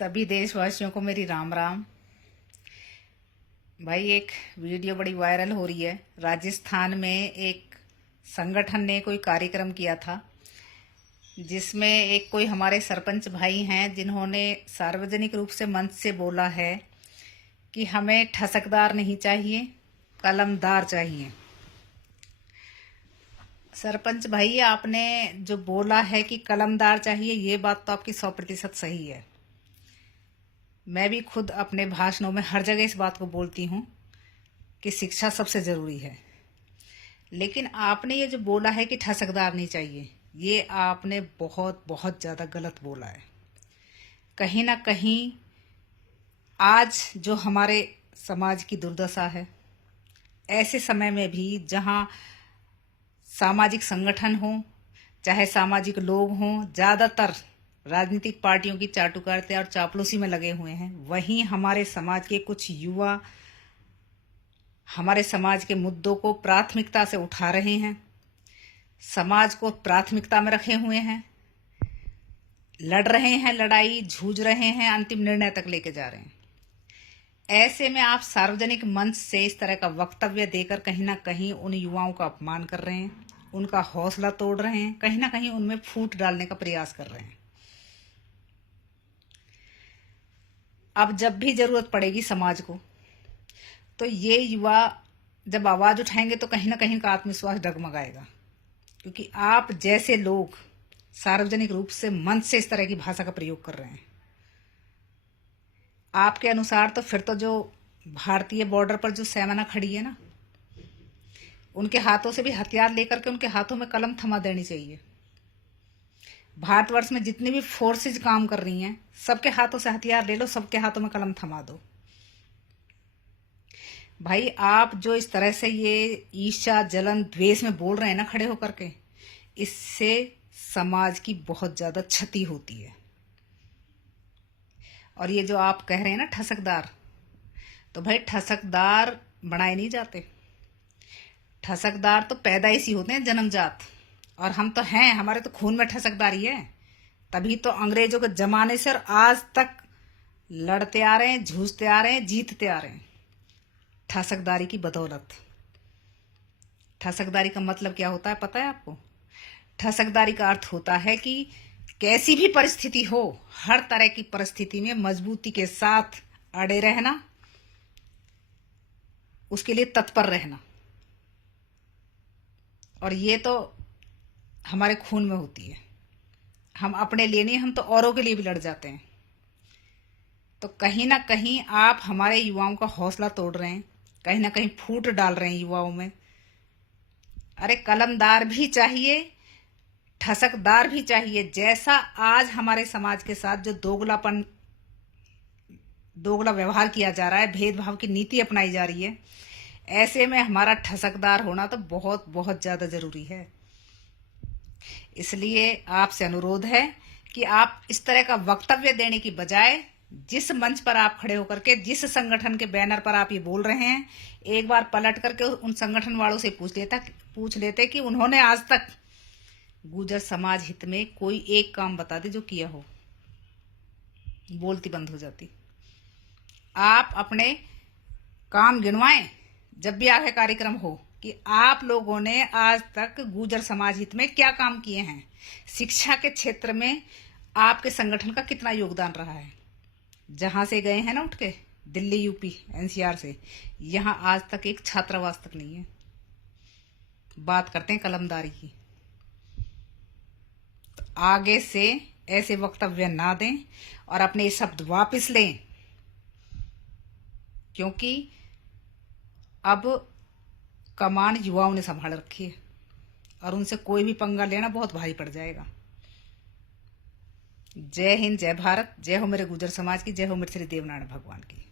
सभी देशवासियों को मेरी राम राम। भाई, एक वीडियो बड़ी वायरल हो रही है। राजस्थान में एक संगठन ने कोई कार्यक्रम किया था जिसमें एक कोई हमारे सरपंच भाई हैं जिन्होंने सार्वजनिक रूप से मंच से बोला है कि हमें ठसकदार नहीं चाहिए, कलमदार चाहिए। सरपंच भाई, आपने जो बोला है कि कलमदार चाहिए, ये बात तो आपकी 100% सही है। मैं भी खुद अपने भाषणों में हर जगह इस बात को बोलती हूँ कि शिक्षा सबसे ज़रूरी है। लेकिन आपने ये जो बोला है कि ठसकदार नहीं चाहिए, ये आपने बहुत बहुत ज़्यादा गलत बोला है। कहीं ना कहीं आज जो हमारे समाज की दुर्दशा है, ऐसे समय में भी जहाँ सामाजिक संगठन हो, चाहे सामाजिक लोग हों, ज़्यादातर राजनीतिक पार्टियों की चाटुकारिता और चापलूसी में लगे हुए हैं, वहीं हमारे समाज के कुछ युवा हमारे समाज के मुद्दों को प्राथमिकता से उठा रहे हैं, समाज को प्राथमिकता में रखे हुए हैं, लड़ रहे हैं, लड़ाई जूझ रहे हैं, अंतिम निर्णय तक लेके जा रहे हैं। ऐसे में आप सार्वजनिक मंच से इस तरह का वक्तव्य देकर कहीं ना कहीं उन युवाओं का अपमान कर रहे हैं, उनका हौसला तोड़ रहे हैं, कहीं ना कहीं उनमें फूट डालने का प्रयास कर रहे हैं। अब जब भी जरूरत पड़ेगी समाज को, तो ये युवा जब आवाज उठाएंगे तो कहीं ना कहीं का आत्मविश्वास डगमगाएगा, क्योंकि आप जैसे लोग सार्वजनिक रूप से मंच से इस तरह की भाषा का प्रयोग कर रहे हैं। आपके अनुसार तो फिर तो जो भारतीय बॉर्डर पर जो सेना खड़ी है ना, उनके हाथों से भी हथियार लेकर के उनके हाथों में कलम थमा देनी चाहिए। भारतवर्ष में जितनी भी फोर्सेज काम कर रही हैं, सबके हाथों से हथियार ले लो, सबके हाथों में कलम थमा दो। भाई, आप जो इस तरह से ये ईर्ष्या, जलन, द्वेष में बोल रहे हैं ना खड़े होकर के, इससे समाज की बहुत ज्यादा क्षति होती है। और ये जो आप कह रहे हैं ना ठसकदार, तो भाई ठसकदार बनाए नहीं जाते। ठसकदार तो पैदाइशी होते हैं, जन्मजात। और हम तो हैं, हमारे तो खून में ठसकदारी है। तभी तो अंग्रेजों के जमाने से और आज तक लड़ते आ रहे हैं, जूझते आ रहे हैं, जीतते आ रहे हैं, ठसकदारी की बदौलत। ठसकदारी का मतलब क्या होता है पता है आपको? ठसकदारी का अर्थ होता है कि कैसी भी परिस्थिति हो, हर तरह की परिस्थिति में मजबूती के साथ अड़े रहना, उसके लिए तत्पर रहना। और ये तो हमारे खून में होती है। हम अपने लिए नहीं, हम तो औरों के लिए भी लड़ जाते हैं। तो कहीं ना कहीं आप हमारे युवाओं का हौसला तोड़ रहे हैं, कहीं ना कहीं फूट डाल रहे हैं युवाओं में। अरे कलमदार भी चाहिए, ठसकदार भी चाहिए। जैसा आज हमारे समाज के साथ जो दोगला व्यवहार किया जा रहा है, भेदभाव की नीति अपनाई जा रही है, ऐसे में हमारा ठसकदार होना तो बहुत बहुत ज्यादा जरूरी है। इसलिए आपसे अनुरोध है कि आप इस तरह का वक्तव्य देने की बजाय, जिस मंच पर आप खड़े होकर के, जिस संगठन के बैनर पर आप ये बोल रहे हैं, एक बार पलट करके उन संगठन वालों से पूछ लेते कि उन्होंने आज तक गुर्जर समाज हित में कोई एक काम बता दे जो किया हो। बोलती बंद हो जाती। आप अपने काम गिनवाएं जब भी आपका कार्यक्रम हो, कि आप लोगों ने आज तक गुर्जर समाज हित में क्या काम किए हैं। शिक्षा के क्षेत्र में आपके संगठन का कितना योगदान रहा है। जहां से गए हैं ना उठ के, दिल्ली, यूपी, एनसीआर से, यहां आज तक एक छात्रावास तक नहीं है। बात करते हैं कलमदारी की। तो आगे से ऐसे वक्तव्य ना दें और अपने ये शब्द वापस लें, क्योंकि अब कमान युवाओं ने संभाल रखी है और उनसे कोई भी पंगा लेना बहुत भारी पड़ जाएगा। जय हिंद, जय भारत, जय हो मेरे गुर्जर समाज की, जय हो मेरे श्री देवनारायण भगवान की।